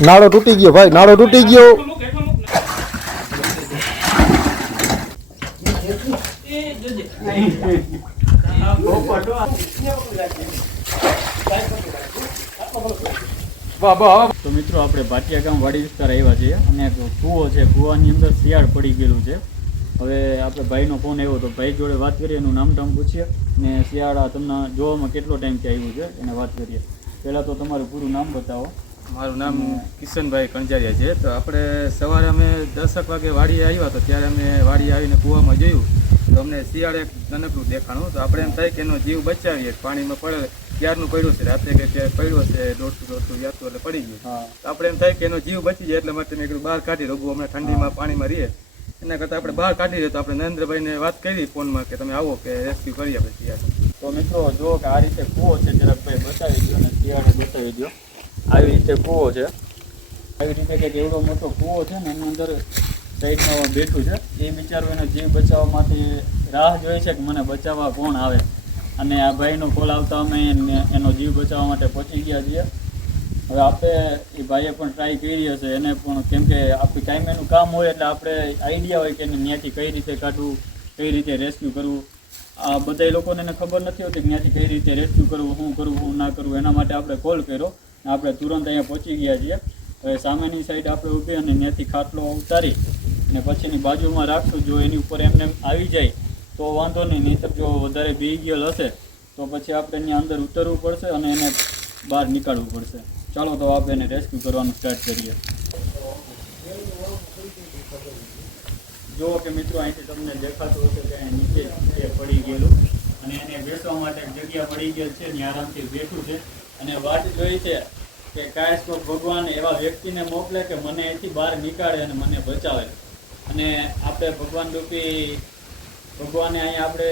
નાળો તૂટી ગયો ભાઈ નાળો તૂટી ગયો. તો મિત્રો આપણે ભાટિયા ગામ વાડી વિસ્તાર આવ્યા છીએ અને કૂવો છે કૂવાની અંદર શિયાળ પડી ગયેલું છે. હવે આપણે ભાઈનો ફોન આવ્યો તો ભાઈ જોડે વાત કરીએ એનું નામ ટામ પૂછીએ. ને શિયાળ તમને જોવામાં કેટલો ટાઈમથી આવ્યું છે એને વાત કરીએ. પહેલાં તો તમારું પૂરું નામ બતાવો. મારું નામ કિશનભાઈ કણજારિયા છે. તો આપણે સવારે અમે દસક વાગે વાડીએ આવ્યા તો ત્યારે અમે વાડીએ આવીને કૂવામાં જોયું. તો અમને શિયાળે એક નાનકડું દેખાણું. તો આપણે એમ થાય કે એનો જીવ બચાવીએ. પાણીમાં પડે ક્યારનું પડ્યું છે? રાત્રે કે ક્યારે પડ્યું છે દોડતું દોડતું જાતું એટલે પડી ગયું. તો આપણે એમ થાય કે એનો જીવ બચી જાય એટલા માટે મેં કીધું બહાર કાઢી રઘુ હમણાં ઠંડીમાં પાણીમાં રહીએ. એના કરતાં આપણે બહાર કાઢી દઈએ તો આપણે નરેન્દ્રભાઈને વાત કરી ફોનમાં કે તમે આવો કે રેસ્ક્યુ કરીએ આપણે શિયાળ. તો મિત્રો જો કે આ રીતે કૂવો છે જરાક ભાઈ બતાવી દો અને શિયાળે બતાવી દો આવી રીતે કૂવો છે. આવી રીતે કંઈક એવડો મોટો કૂવો છે ને, એની અંદર સાઈડમાં બેઠું છે. એ બિચારો એનો જીવ બચાવવા માટે રાહ જોઈ છે કે મને બચાવવા કોણ આવે. અને આ ભાઈનો કોલ આવતા અમે એનો જીવ બચાવવા માટે પહોંચી ગયા છીએ. હવે આપણે એ ભાઈએ પણ ટ્રાય કરી હશે, એને પણ કેમ કે આપણી ટાઈમ એનું કામ હોય એટલે આપણે આઈડિયા હોય કે એને ત્યાંથી કઈ રીતે કાઢવું, કઈ રીતે રેસ્ક્યુ કરવું. આ બધા લોકોને ખબર નથી હોતી કે ત્યાંથી કઈ રીતે રેસ્ક્યુ કરવું, શું કરવું, શું ના કરવું, એના માટે આપણે કોલ કર્યો. આપણે તુરંત અહીંયા પહોંચી ગયા છીએ. હવે સામેની સાઈડ આપણે ઊભી અને ત્યાંથી ખાટલો ઉતારી અને પછીની બાજુમાં રાખશું. જો એની ઉપર એમને આવી જાય તો વાંધો નહીં, નહીંતર જો વધારે બી ગયેલ હશે તો પછી આપણે એની અંદર ઉતરવું પડશે અને એને બહાર નીકાળવું પડશે. ચાલો તો આપણે એને રેસ્ક્યુ કરવાનું સ્ટાર્ટ કરીએ. જુઓ કે મિત્રો, અહીંથી તમને દેખાતું હશે કે નીચે એ પડી ગયેલું અને એને બેસવા માટે જગ્યા પડી ગયેલ છે, ત્યાં આરામથી બેઠું છે. અને વાત જોઈ છે કે કાશ ભગવાન એવા વ્યક્તિને મોકલે કે મને એથી બહાર નીકાળે અને મને બચાવે. અને આપણે ભગવાન રૂપી, ભગવાને અહીંયા આપણે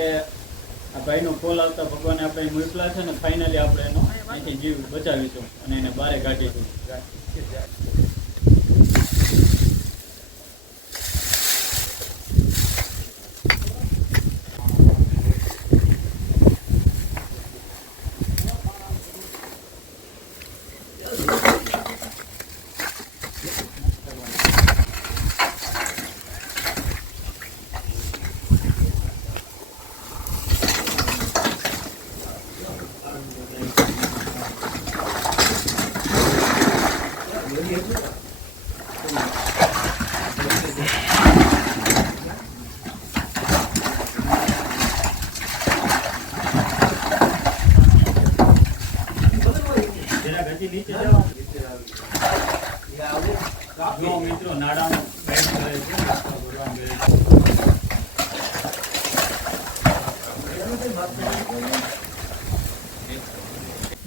આ ભાઈનો કોલ આવતા ભગવાને આપણે મોકલા છે ને ફાઇનલી આપણે એનો અહીંથી જીવ બચાવીશું અને એને બહાર કાઢીશું જરાક હજી નીચે જાઓ. જો મિત્રો નાડાનો ગાઈડ કરે છે રસ્તો ભરવા ગયે છે.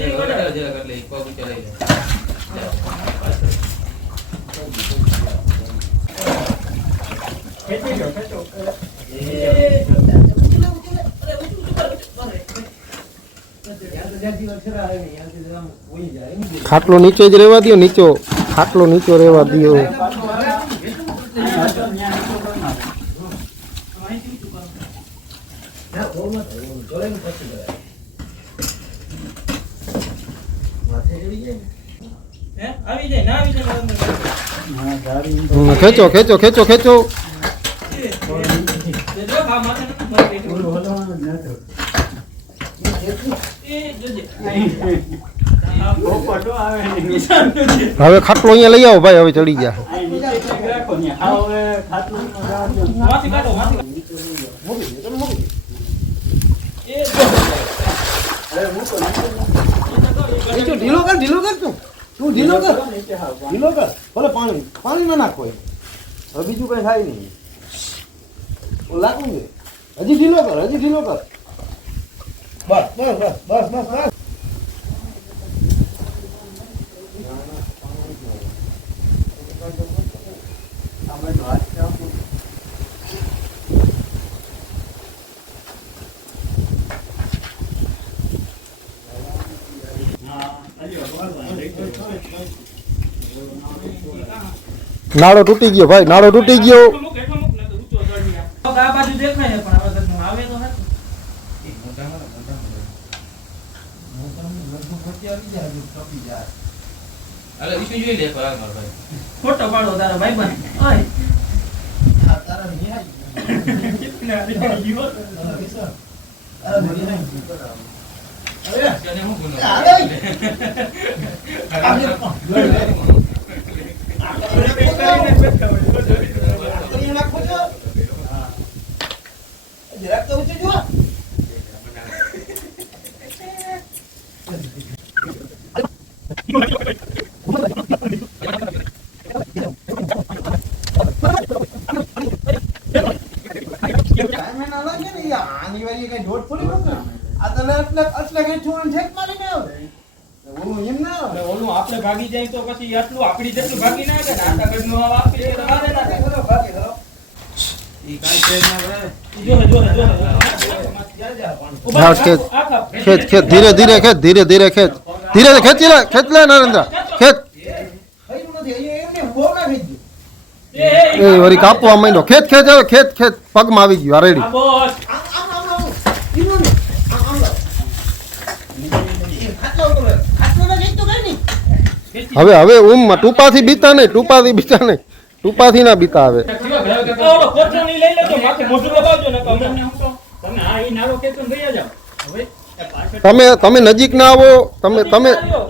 ખેંચી લો, ખેંચો. ખાટલો નીચે જ રહેવા દો નીચો. ખાટલો નીચો રહેવા દો હમ, ખેંચો ખેંચો ખેંચો ખેંચો. હવે ખાટલો અહીંયા લઈ આવો ભાઈ હવે ચડી ગયા. ઢીલો કર ઢીલો કર તું. તું ઢીલો કર. ઢીલો કર ભલે પાણી. પાણી ના નાખો એમ. હવે બીજું કઈ થાય નહીં. લાગવું છે હજી ઢીલો કર હજી ઢીલો કર. બસ બસ બસ બસ બસ બસ. નાળો તૂટી ગયો ભાઈ નાળો તૂટી ગયો મૂક, પાડો તારા ભાઈ ઊંચો ચડી જાય. આ બાજુ દેખાય છે પણ હવે ઘરનું આવે તો નથી અરે ઈશું જોઈ લે પરાગ મારો ભાઈ ફોટો પાડો તારા ભાઈબંધ ઓય તેને હું ગુનો એટલે ઓલું આપણે ભાગી જાય તો પછી આટલું આપણી જેટલું ભાગી ના ને આટા ગઢનું આવા આપી તો વારે ના થાય. ઈ કાંઈ છે ના ખેંચ ધીરે ધીરે ખેત ધીરે ધીરે ખેત. ધીરે લે ખેંચ લે નરેન્દ્ર. ખેત. એ, એ, એ. વળી કાપવા માંડ્યો. ખેત ખેત ખેત ખેંચ પગમાં આવી ગયું આ રેડી. હવે હવે ઊંઘમાં ટૂપાથી બીતા નહીં ટૂપાથી બીતા નહીં. ટુપાથી ના બીતા હવે. આ ઓલો કોથળો નહીં લઈ લેજો, માથે મોઢું દબાવજો ને તો અમને હું કહું, તમે આ ઈ નાળો ખેંચો ને ગયા જાઓ. હવે એ પાછળ તમે તમે નજીક ના આવો તમે તમે આવ્યો.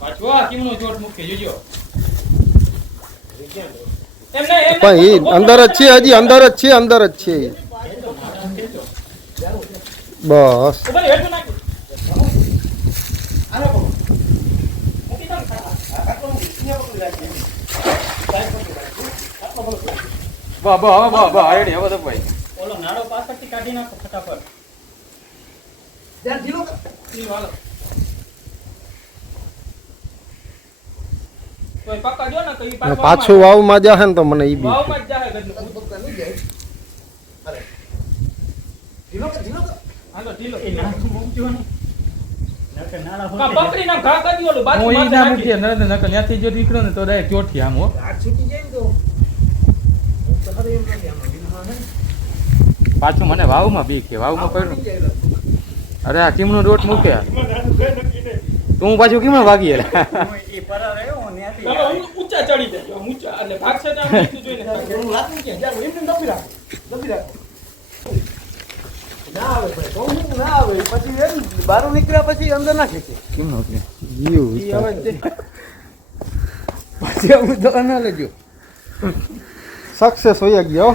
પાછો આ કેમનો ચોટ મૂકે જોજો. એમ નહીં, એમ પણ એ અંદર જ છે હજી અંદર જ છે અંદર જ છે બસ ઊભા રહો, હેઠું નાખો. મૂકી દો ને. બા બા હવે બા બા આયડી હવે તો ભાઈ. ઓલો નાળો પાછળથી કાઢી નાખો ફટાફટ. ઈ હાલો. તો એ પકડજો ને તો ઈ અને પાછું પાછું વાવમાં જાહે ને તો મને ઈ બી. વાવમાં જ જાહે ગજનું. હાલો, ઢીલો. કા પકડી નાખ, ઘા કરી ઓલું, બાજુ ના નાખી. નકર ત્યાંથી જો નીકળ્યો ને તો ડાયરેક્ટ ચોટથી આમ હો. પાછું મને વાવમાં બીક છે વાવમાં પડ્યું અરે આ ચીમનો રોટ મૂકે તું પાછું કેમ વાગી ઊંચા ચડી જજો, ઊંચા. એટલે ભાગશે તો આમ નીચે જોઈને ભાગે. બારું નીકળ્યા પછી અંદર ના ખેંચે કેમ નો જીવ પછી હું તો ના લેજો સક્સેસ હોઈ ગયો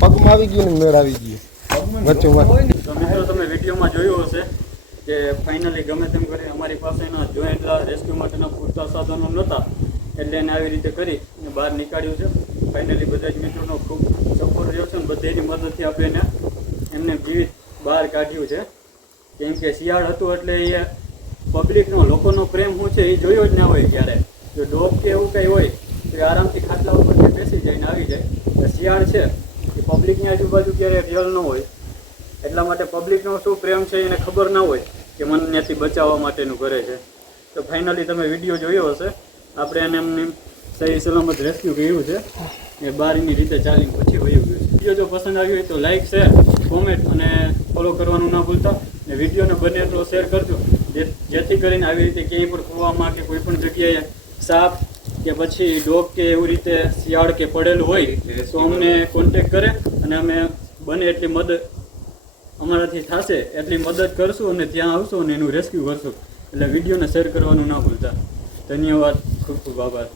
પગમાં આવી ગયું ને મેળ આવી ગયું. વચ્ચે તમે વિડીયોમાં જોયું હશે કે ફાઇનલી ગમે તેમ કરી અમારી પાસે એના જોઈન્ટ રેસ્ક્યુ માટેના પૂરતા સાધનો નહોતા. એટલે એને આવી રીતે કરી અને બહાર નીકાળ્યું છે. ફાઇનલી બધા જ મિત્રોનો ખૂબ સપોર્ટ રહ્યો છે અને બધાની મદદથી આપણે એને. એમને જીવિત બહાર કાઢ્યું છે. કેમ કે શિયાળ હતું એટલે એ પબ્લિકનો લોકોનો પ્રેમ શું છે એ જોયો જ ના હોય ક્યારે. જો ડોગ કે એવું કંઈ હોય, તો એ આરામથી ખાટલા ઉપર કે બેસી જાય ને આવી જાય. શિયાળ છે, એ પબ્લિકની આજુબાજુ ક્યારે રિયલ ન હોય. એટલા માટે પબ્લિકનો શું પ્રેમ છે એને ખબર ના હોય કે મન ત્યાંથી બચાવવા માટેનું કરે છે. તો ફાઇનલી તમે વીડિયો જોયો હશે. આપણે એને એમને સહી સલામત રેસ્ક્યુ કર્યું છે. એ બારીની રીતે ચાલીને પછી વયું ગયું છે. વીડિયો જો પસંદ આવ્યો હોય તો લાઇક શેર કોમેન્ટ અને ફોલો કરવાનું ના ભૂલતા. ને વિડીયોને બને એટલો શેર કરજો. જેથી કરીને આવી રીતે ક્યાંય પણ ખોવામાં કે કોઈ પણ જગ્યાએ સાપ કે પછી ડોગ કે એવી રીતે શિયાળ કે પડેલું હોય તો અમને કોન્ટેક કરે અને અમે બને એટલી મદદ અમારાથી થશે, એટલી મદદ કરશું અને ત્યાં આવશું અને એનું રેસ્ક્યુ કરશું. એટલે વિડીયોને શેર કરવાનું ના ભૂલતા. ધન્યવાદ, ખૂબ ખૂબ આભાર.